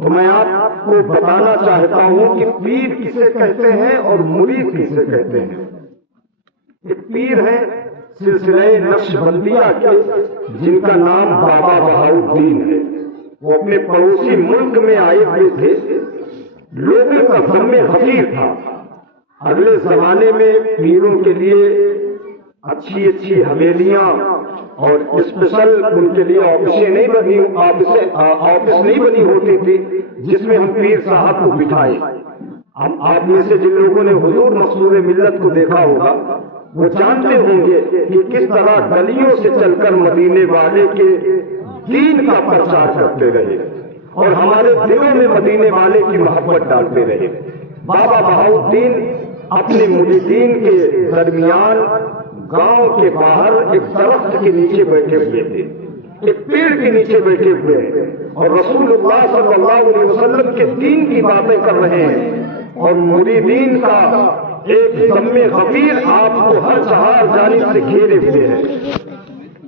تو میں آپ کو بتانا چاہتا ہوں کہ پیر کسے کہتے ہیں اور مرید کسے کہتے ہیں۔ ایک پیر ہے سلسلہ نقشبندیہ کے، جن کا نام بابا بہاؤالدین ہے۔ وہ اپنے پڑوسی ملک میں آئے ہوئے تھے، لوگوں کا ذم غفیر تھا۔ اگلے زمانے میں پیروں کے لیے اچھی اچھی حویلیاں اور اسپیشل ان کے لیے آفس نہیں بنی ہوتی تھی جس میں ہم پیر صاحب کو بٹھائے۔ اب آپ میں سے جن لوگوں نے حضور مقصود ملت کو دیکھا ہوگا وہ جانتے ہوں گے کہ کس طرح گلیوں سے چل کر مدینے والے کے دین کا پرچار کرتے رہے اور ہمارے دلوں میں مدینے والے کی محبت ڈالتے رہے۔ بابا بہاؤالدین اپنے مریدین کے درمیان گاؤں کے باہر ایک درخت کے نیچے بیٹھے ہوئے تھے، ایک پیڑ کے نیچے بیٹھے ہوئے ہیں اور رسول اللہ صلی اللہ علیہ وسلم کے دین کی باتیں کر رہے ہیں، اور مریدین کا ایک ذم غفیر آپ کو ہر چہار جانب سے گھیرے ہوئے ہیں۔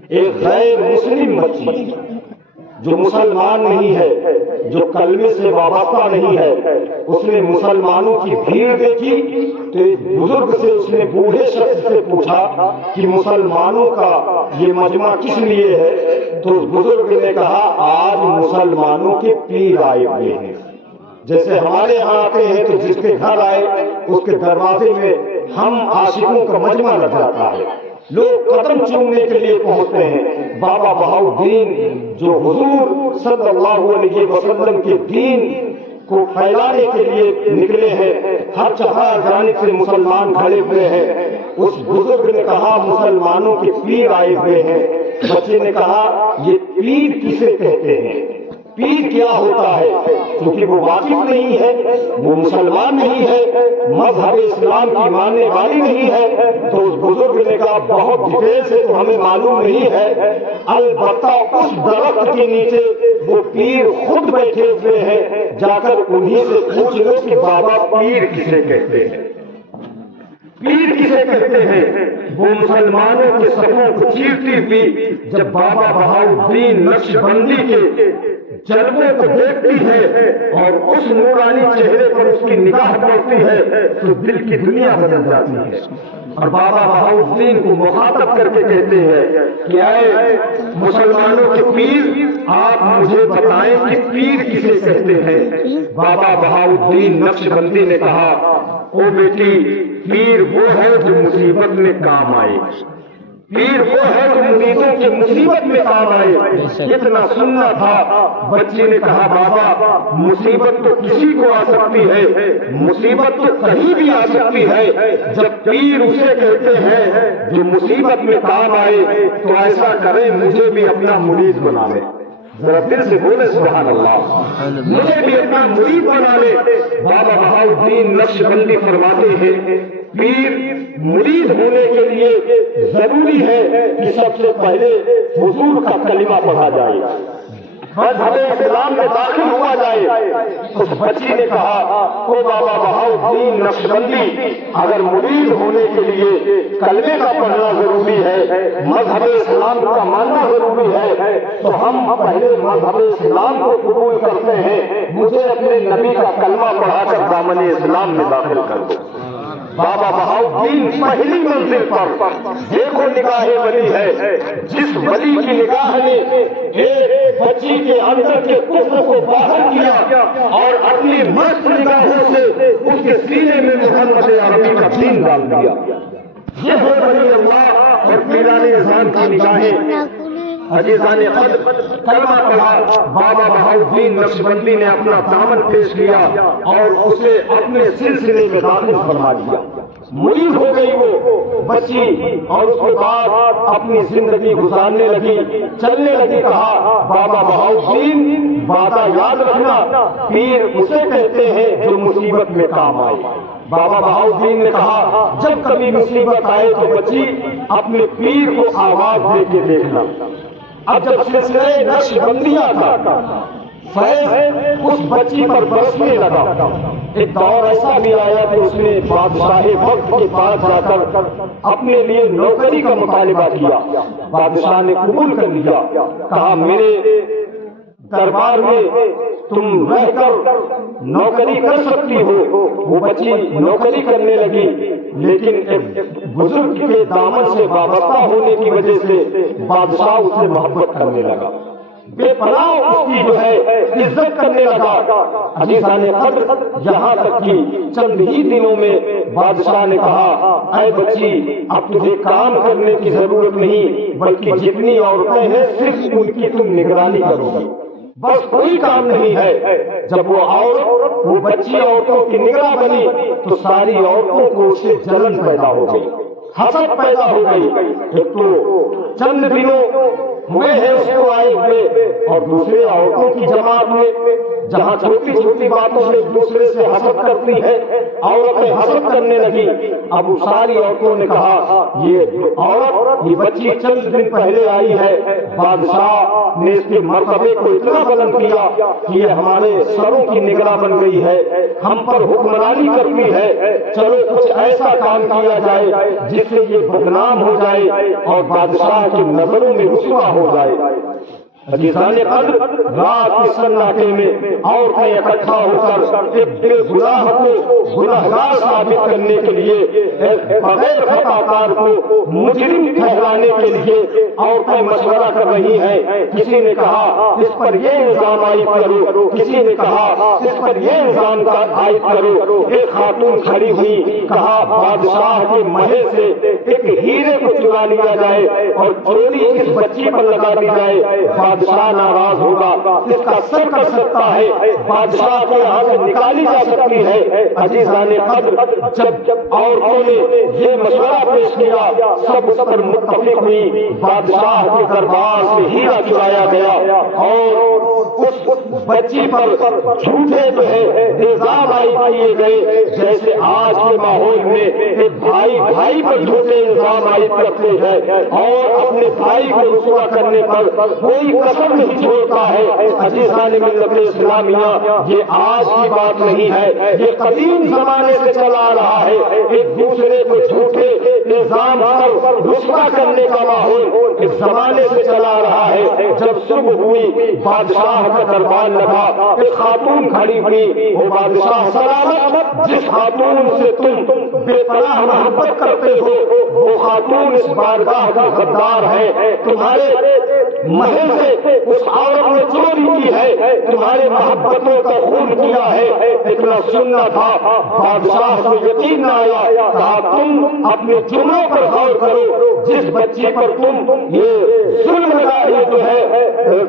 ایک غیر مسلم بچی جو مسلمان نہیں ہے، جو کلمے سے وابستہ نہیں ہے، اس نے مسلمانوں کی بھیڑ دیکھی تو ایک بزرگ سے اس نے بوڑھے شخص سے پوچھا کہ مسلمانوں کا یہ مجمع کس لیے ہے؟ تو اس بزرگ نے کہا آج مسلمانوں کے پیر آئے ہوئے ہیں۔ جیسے ہمارے ہاں آتے ہیں تو جس کے گھر آئے اس کے دروازے میں ہم عاشقوں کا مجمع لگ جاتا ہے، لوگ قدم چومنے کے لیے پہنچتے ہیں۔ بابا بہاؤالدین جو حضور صلی اللہ علیہ وسلم کے دین کو پھیلانے کے لیے نکلے ہیں، ہر چہار جانب سے مسلمان کھڑے ہوئے ہیں۔ اس بزرگ نے کہا مسلمانوں کے پیر آئے ہوئے ہیں۔ بچے نے کہا یہ پیر کسے کہتے ہیں، پیر کیا ہوتا ہے؟ کیونکہ وہ واقف نہیں ہے، وہ مسلمان نہیں ہے، مذہب اسلام کی ماننے والی نہیں ہے۔ تو اس بزرگ نے کہا بہت ڈیٹیل سے تو ہمیں معلوم نہیں ہے، البتہ اس درخت کے نیچے وہ پیر خود بیٹھے ہوئے ہیں، جا کر انہیں سے پوچھ لو کہ بابا پیر کسے کہتے ہیں، پیر کسے کہتے ہیں۔ وہ مسلمانوں کے صفوں کو چیرتی ہوئی جب بابا بہاؤالدین نقشبندی کے جلووں کو دیکھتی ہے اور اس نورانی چہرے پر اس کی نگاہ پڑتی ہے تو دل کی دنیا بدل جاتی ہے، اور بابا بہاؤالدین کو مخاطب کر کے کہتے ہیں کہ اے مسلمانوں کے پیر، آپ مجھے بتائیں کہ پیر کسے کہتے ہیں۔ بابا بہاؤالدین نقشبندی نے کہا او بیٹی، پیر وہ ہے جو مصیبت میں کام آئے، پیر وہ ہے جو مریدوں کی مصیبت میں کام آئے۔ اتنا سننا تھا۔ بچی نے کہا بابا مصیبت تو کسی کو آ سکتی ہے، مصیبت تو کہیں بھی آ سکتی ہے، جب پیر اسے کہتے ہیں جو مصیبت میں کام آئے تو ایسا کریں مجھے بھی اپنا مرید بنا لے۔ ذرا دل سے بولے سبحان اللہ، مجھے بھی اپنا مرید بنا لے۔ بابا بہاؤالدین نقشبندی فرماتے ہیں پیر مرید ہونے کے لیے ضروری ہے کہ سب سے پہلے حضور کا کلمہ پڑھا جائے، مذہب اسلام میں داخل ہوا جائے۔ اس بچی نے کہا او بابا بہاؤالدین نقشبندی، اگر مرید ہونے کے لیے کلمے کا پڑھنا ضروری ہے، مذہب اسلام کا ماننا ضروری ہے، تو ہم پہلے مذہب اسلام کو قبول کرتے ہیں، مجھے اپنے نبی کا کلمہ پڑھا کر دامن اسلام میں داخل کر دو۔ بابا بہاؤالدین پہلی منزل پر دیکھو نگاہ ولی ہے، جس ولی کی نگاہ نے ایک بچی کے اندر کے کفر کو باہر کیا اور اپنی مست نگاہوں سے اس کے سینے میں محمد عربی کا دین ڈال دیا۔ یہ ہے ولی اللہ اور پیران اذان کی نگاہیں۔ عزیزان قدر کلمہ پڑھا، بابا بہاؤالدین نقشبندی نے اپنا دامن پیش کیا اور اسے اپنے سلسلے میں داخل فرما دیا۔ مرید ہو گئی وہ بچی اور اس کے بعد اپنی زندگی گزارنے لگی، چلنے لگی۔ کہا بابا بہاؤالدین وعدہ یاد رکھنا، پیر اسے کہتے ہیں جو مصیبت میں کام آئے۔ بابا بہاؤالدین نے کہا جب کبھی مصیبت آئے تو بچی اپنے پیر کو آواز دے کے دیکھنا۔ اب جب سلسلہ نقشبندیہ کا فیض اس بچی پر برسنے لگا، ایک دور ایسا بھی آیا کہ اس نے بادشاہ وقت کے پاس جا کر اپنے لیے نوکری کا مطالبہ کیا۔ بادشاہ نے قبول کر لیا، کہا میرے دربار میں تم رہ کر نوکری کر سکتی ہو. وہ بچی نوکری کرنے لگی، لیکن ایک بزرگ کے دامن سے وابستہ ہونے کی وجہ سے بادشاہ اس سے محبت کرنے لگا، بے پناہ اس کی جو ہے عزت کرنے لگا. عزیزان قدر، یہاں تک کہ چند ہی دنوں میں بادشاہ نے کہا، اے بچی، اب تجھے کام کرنے کی ضرورت نہیں، بلکہ جتنی عورتیں ہیں صرف ان کی تم نگرانی کرو گی، بس کوئی کام نہیں ہے. جب وہ بچی عورتوں کی نگراں بنی تو ساری عورتوں کو اس سے جلن پیدا ہو گئی، حسد پیدا ہو گئی. ایک تو چند دنوں ہوئے ہیں اس کو آئے ہوئے، اور دوسرے عورتوں کی جماعت میں جہاں چھوٹی چھوٹی باتوں میں ایک دوسرے سے حسد کرتی ہیں، عورتیں حسد کرنے لگی. اب ساری عورتوں نے کہا، یہ عورت، یہ بچی چند دن پہلے آئی ہے، بادشاہ نے اس کے مرتبے کو اتنا بلند کیا کہ یہ ہمارے سروں کی نگراں بن گئی ہے، ہم پر حکمرانی کرتی ہے. چلو کچھ ایسا کام کیا جائے جس سے یہ بدنام ہو جائے اور بادشاہ کی نظروں میں رسوا ہو جائے. عزیزان قدر، رات کے سناٹے میں عورتیں اکٹھا ہو کر ایک بے گناہ کو گنہگار ثابت کرنے کے لیے، ایک بغیر خطا کار کو مجرم ٹھہرانے کے لیے عورتیں مشورہ کر رہی ہیں. کسی نے کہا اس پر یہ الزام عائد کرو، کسی نے کہا اس پر یہ الزام عائد کرو. ایک خاتون کھڑی ہوئی، کہا بادشاہ کے محل سے ایک ہیرے کو چرا لیا جائے اور چوری اس بچی پر لگا دی جائے، بادشاہ ناراض ہوگا، اس کا سر کٹ سکتا ہے، بادشاہ کو یہاں سے نکالی جا سکتی ہے. عزیزان قدر، جب عورتوں نے یہ مشورہ پیش کیا، سب اس پر متفق ہوئی. بادشاہ کے دربار سے ہیرا چرایا گیا اور اس بچی پر جھوٹے جو ہے الزام عائد کیے گئے. جیسے آج کے ماحول میں ایک بھائی بھائی پر جھوٹے الزام عائد کرتے ہیں اور اپنے بھائی کو رسوا کرنے پر کوئی کسر نہیں چھوڑتا ہے. عزیزان ملت اسلامیہ، یہ آج کی بات نہیں ہے، یہ قدیم زمانے سے چلا آ رہا ہے. ایک دوسرے کو جھوٹے الزام پر رسوا کرنے کا ماحول اس زمانے سے چلا آ رہا ہے. جب صبح ہوئی، بادشاہ کا دربار لگا، ایک خاتون کھڑی ہوئی. وہ بادشاہ سلامت، جس خاتون سے تم بے پناہ محبت کرتے ہو وہ خاتون اس بارگاہ کا غدار ہے. تمہارے محل سے اس عورت نے چوری کی ہے، تمہارے محبتوں کا خون کیا ہے. اتنا سننا تھا، بادشاہ کو یقین نہ آیا. کہا تم اپنے جملوں پر غور کرو. جس بچی پر تم یہ ظلم لگا رہی جو ہے،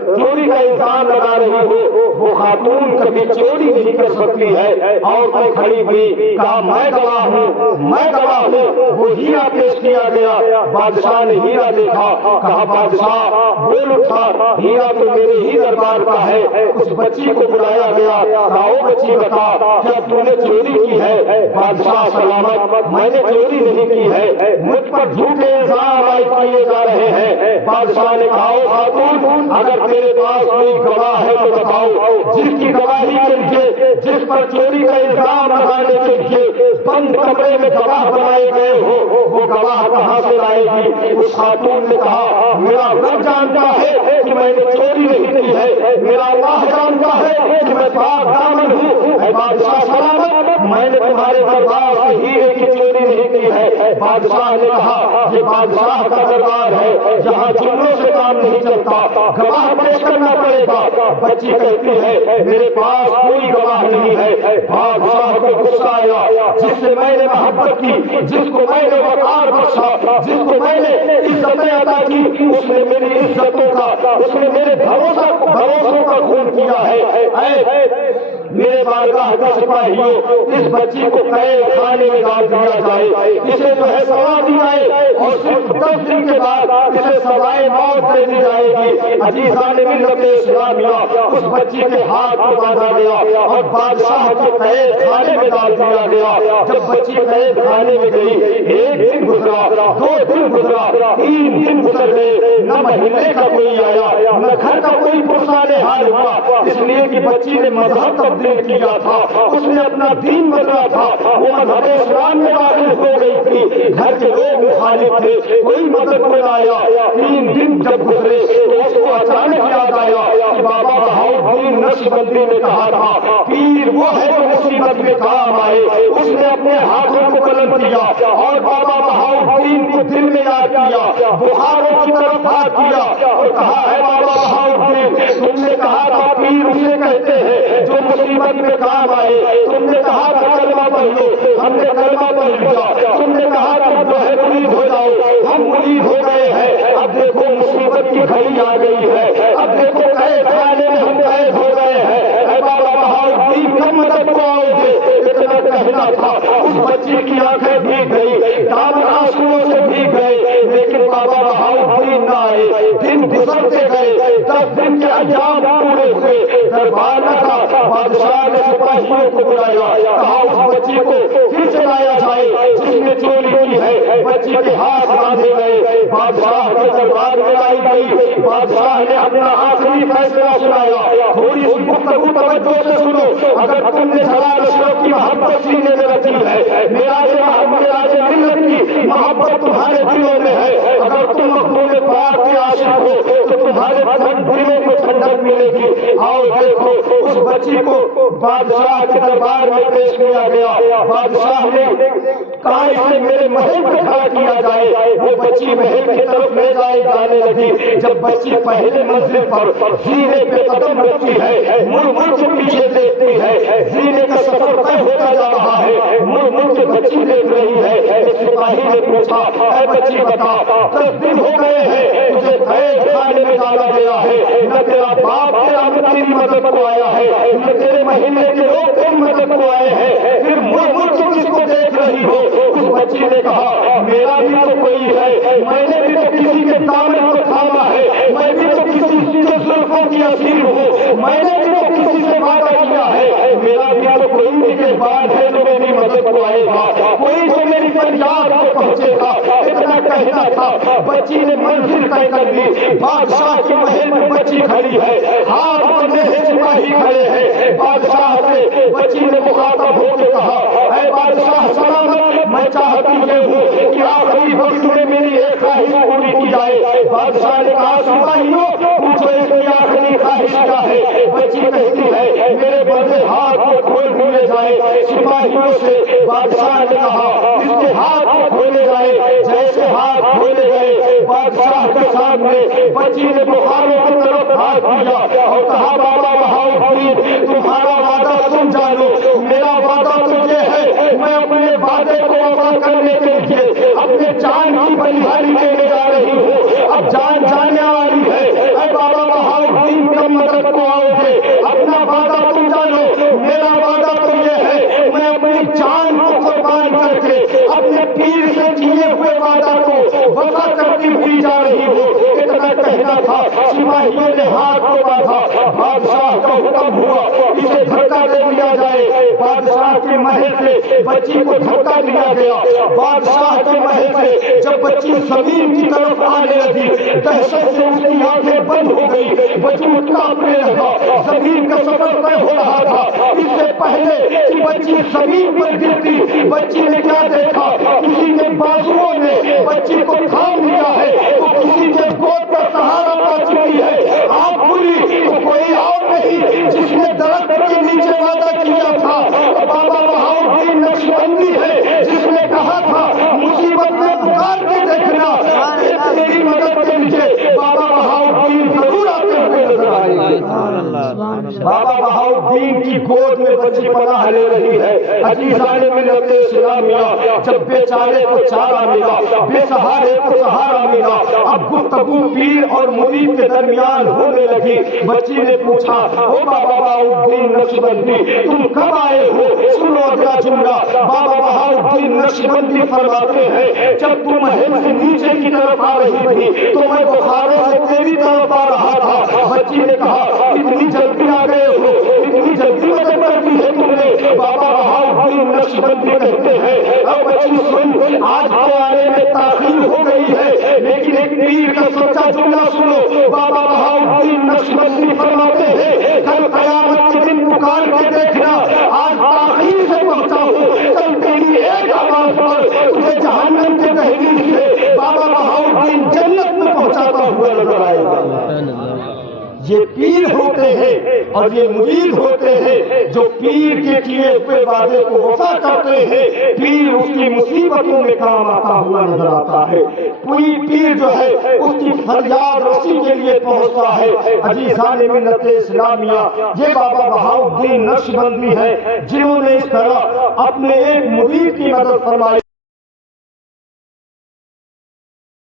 چوری کا الزام لگا رہی ہو، وہ خاتون کبھی چوری نہیں کر سکتی ہے. عورتیں کھڑی ہوئی، کہا میں گواہ ہوں، میں گواہ ہوں. وہ ہیرا پیش کیا گیا. بادشاہ نے ہیرا دیکھا، کہا بادشاہ بول اٹھا، ہیرا تو میرے ہی دربار کا ہے. اس بچی کو بلایا گیا، کہا بچی بتا کیا تم نے چوری کی ہے؟ بادشاہ سلامت، میں نے چوری نہیں کی ہے، مجھ پر جھوٹے الزام عائد کیے جا رہے ہیں. بادشاہ نے کہا خاتون، اگر تیرے پاس کوئی گواہ ہے تو بتاؤ، جس کی گواہی کے لیے، جس پر چوری کا الزام لگانے کے لیے بند کمرے میں گواہ بنائے گئے ہو، وہ گواہ کہاں سے لائے گی؟ اس خاتون نے کہا میرا رب جانتا ہے کہ میں نے چوری نہیں کی ہے، میرا اللہ جانتا ہے کہ میں پاک دامن ہوں. اے بادشاہ سلامت، میں نے تمہارے دربار سے ہیرے کی چوری نہیں کی ہے. بادشاہ نے کہا یہ بادشاہ کا دربار ہے، جہاں جملوں سے کام نہیں چلتا، گواہ پیش کرنا پڑے گا. بچی کہتی ہے میرے پاس کوئی گواہ نہیں ہے. بادشاہ کو غصہ آیا، جس سے میں نے محبت کی، جس کو میں نے وقار بخشا، جس کو میں نے عزتیں عطا کی، اس نے میری عزتوں کا، اس نے میرے بھروسوں کا خون کیا ہے. اے میرے بارگاہ کا سپاہیوں، اس بچی کو قید خانے میں ڈال دیا جائے، اسے جو ہے سزا دی جائے اور صرف 10 دن کے بعد اسے سزائے موت دے دی جائے گی. عزیزان ملت اسلامیہ، اس بچی کے ہاتھ کو باندھا گیا اور بادشاہ کو قید خانے میں ڈال دیا گیا. جب بچی قید خانے میں گئی، 1 دن گزرا، 2 دن گزرا، 3 دن گزر گئے، نہ مہینے کا کوئی آیا، نہ گھر کا کوئی پرسان حال ہوا، اس لیے کہ بچی نے مذہب تبدیل تبدیل کیا تھا، اس نے اپنا دین بدلا تھا، وہ مذہب اسلام میں داخل ہو گئی تھی، گھر کے لوگ مخالف تھے، کوئی مدد کو آیا۔ 3 دن جب گزرے تو اس کو اچانک یاد آیا کہ بابا بہاؤالدین نقشبندی نے کہا تھا پیر وہ ہے جو مصیبت میں کام آئے۔ اس نے اپنے ہاتھوں کو بلند کیا اور بابا بہاؤالدین کو دل میں یاد کیا، بخاروں کی طرف ہاتھ کیا اور کہا ہے بابا بہاؤالدین تم نے کہا تھا پیر اسے کہتے ہیں جو مصیبت میں کام آئے، تم نے کہا تھا کلمہ پڑھ لو، ہم نے کلمہ پڑھ لیا، تم نے کہا تھا مرید ہو جاؤ، ہم مرید ہو گئے ہیں، اب دیکھو مصیبت کی گھڑی آ گئی ہے، اب دیکھو قید خانے میں ہم قید ہو گئے ہیں، اے بابا بہاؤالدین کب مدد کو آؤ گے؟ اتنا کہنا تھا، اس بچی کی آنکھیں بھیگ گئی، دامن آنسوؤں سے بھیگ گئے، لیکن بابا بہاؤالدین نہ آئے۔ دن گزرتے گئے، 10 دن کے ایام پورے ہوئے، دربار نہ تھا، بادشاہ نے سپاہیوں کو بلایا، کہا اس بچی کو پھر چلایا جائے جس نے چوری کی ہے۔ بچی کے ہاتھ باندھے گئے، بادشاہ کے دربار میں لائی گئی، بادشاہ نے اپنا آخری فیصلہ سنایا۔ تھوڑی سی گفتگو توجہ سے سنو، اگر تم نے جلال اشرف کی محبت سینے میں رکھی ہے، میراج ملت کی محبت تمہارے دلوں میں ہے، اگر تم مخدوم پاک کے عاشق ہو تو تمہارے دلوں کو ٹھنڈک ملے گی۔ آؤ دیکھو اس بچی کو بادشاہ کے دربار میں پیش کیا گیا، بادشاہ نے کہا اسے میرے محل میں کھڑا کیا جائے، وہ بچی محل کی طرف لے جانے لگی۔ جب بچی پہلے منزل پر زینے پہ قدم رکھتی ہے، مڑ مڑ کے پیچھے دیکھتی ہے، زینے کا سفر طے ہوتا جا رہا ہے، مڑ مڑ کے بچی دیکھ رہی ہے۔ سپاہی نے پوچھا اے بچی بتا 10 دن ہو گئے ہیں تجھے قید خانے میں ڈالا گیا ہے، نہ تیرا باپ تیرا تیری مدد کو آیا ہے، نہ تیرے محلے کے لوگ تیری مدد کو آئے ہیں، پھر مڑ مڑ کے کس کو دیکھ رہی ہو؟ اس بچی نے کہا میرا بھی تو کوئی ہے، میں نے بھی تو کسی کے دامن کو تھاما ہے، میں بھی تو کسی کے زلفوں کی اسیر ہوں، میں نے بھی تو کسی سے وعدہ کیا ہے، میرا بھی تو کوئی نگہبان ہے جو میری مدد کو آئے گا، کوئی جو میری فریاد کو پہنچے گا۔ اتنا کہنا تھا، بچی نے منزل طے کر لی، بادشاہ کے محل میں بچی کھڑی ہے، ہاتھ بندھے ہوئے سپاہی کھڑے ہیں۔ بادشاہ سے بچی نے مخاطب ہو کے کہا اے بادشاہ سلامت، میں چاہتی یہ ہوں کہ آخری وقت میں میری ایک خواہش پوری کی جائے۔ بادشاہ نے کہا سپاہیوں پوچھو اس کی آخری خواہش کیا ہے؟ بچی کہتی ہے میرے بندے ہاتھ کو کھول دیے جائے۔ سپاہیوں سے بادشاہ نے کہا اس کے ہاتھ کو کھولے جائے۔ جیسے ہاتھ کھولے گئے، بادشاہ کے سامنے بچی نے بخاروں کی طرف ہاتھ دیا اور کہا بابا بہاؤالدین تمہارا وعدہ تم جانو، میرا وعدہ تو یہ ہے میں اپنے وعدے کو وفا کرنے کے لیے اپنے جان کی بلیداری دینے جا رہی ہوں، اب جان جانے والی ہے۔ اے بابا بہاؤالدین کب مدد کو آؤ گے؟ اپنا وعدہ تم جانو، میرا وعدہ تو یہ ہے میں اپنی جان کو قربان کر کے اپنے پیر سے کیے ہوئے وعدہ کو وفا کرتی ہوئی جا رہی ہوں۔ اتنا کہنا تھا، سپاہیوں نے ہاتھ کو باندھا، بادشاہ کا حکم ہوا اسے دھکا دے دیا جائے۔ بادشاہ کے محل سے بچی کو دھکا دیا گیا۔ بادشاہ کے محل سے جب بچی زمین کی طرف آنے لگی، دہشت سے اس کی آنکھیں بند ہو گئی، وجود کانپنے لگا، زمین کا سفر طے ہو رہا تھا۔ اس سے پہلے کہ بچی زمین پر گرتی، بچی نے کیا دیکھا؟ کسی کے بازوؤں نے بچی کو تھام لیا ہے، وہ کسی کے گود کا سہارا پا چکی ہے۔ آپ بولی تو کوئی اور نہیں جس نے درخت کے نیچے وعدہ کیا تھا، بابا بہاؤالدین نقشبندی ہے جس نے کہا تھا مصیبت میں پکار کے دیکھنا، تیری مدد کے لیے بابا بہاؤالدین ضرور آتے ہوئے نظر آئے گا۔ بابا بہاؤالدین کی گود میں بچی پناہ لے رہی ہے۔ عزیزان ملت اسلامیہ، جب بیچارے کو چارہ ملا، بے سہارے کو سہارا ملا، اب گفتگو پیر اور مرید کے درمیان ہونے لگی۔ بچی نے پوچھا او بابا بہاؤالدین نقشبندی تم کب آئے ہو؟ سنو اگلا جملہ، بابا بہاؤالدین نقشبندی فرماتے ہیں جب تم محل سے نیچے کی طرف آ رہی تھی تو میں بخاروں سے تیری طرف آ رہا تھا۔ بچی نے کہا اتنی جلدی آ گئے ہو، اتنی جلدی مدد کر دی ہے تم نے؟ بابا بہاؤالدین نقشبندی کہتے ہیں اب بچی سن، آج تو آنے میں تاخیر ہو گئی ہے، لیکن ایک پیر کا سچا جملہ سنو۔ بابا بہاؤالدین نقشبندی فرماتے ہیں کل قیامت کے دن پکار کے دیکھنا، آج تاخیر سے پہنچا ہوں، کل تیری ایک آواز پر تجھے جہنم کے دہلیز سے بابا بہاؤالدین جنت میں پہنچاتا ہوا نظر آئے گا۔ یہ پیر ہوتے ہیں اور یہ مرید ہوتے ہیں جو پیر کے کیے ہوئے وعدے کو وفا کرتے ہیں، پیر اس کی مصیبتوں میں کام آتا ہوا نظر آتا ہے، کوئی پیر جو ہے اس کی فریاد رسی کے لیے پہنچتا ہے۔ عزیزان ملت اسلامیہ، یہ بابا بہاؤالدین نقشبندی ہیں جنہوں نے اس طرح اپنے ایک مرید کی مدد فرمائی۔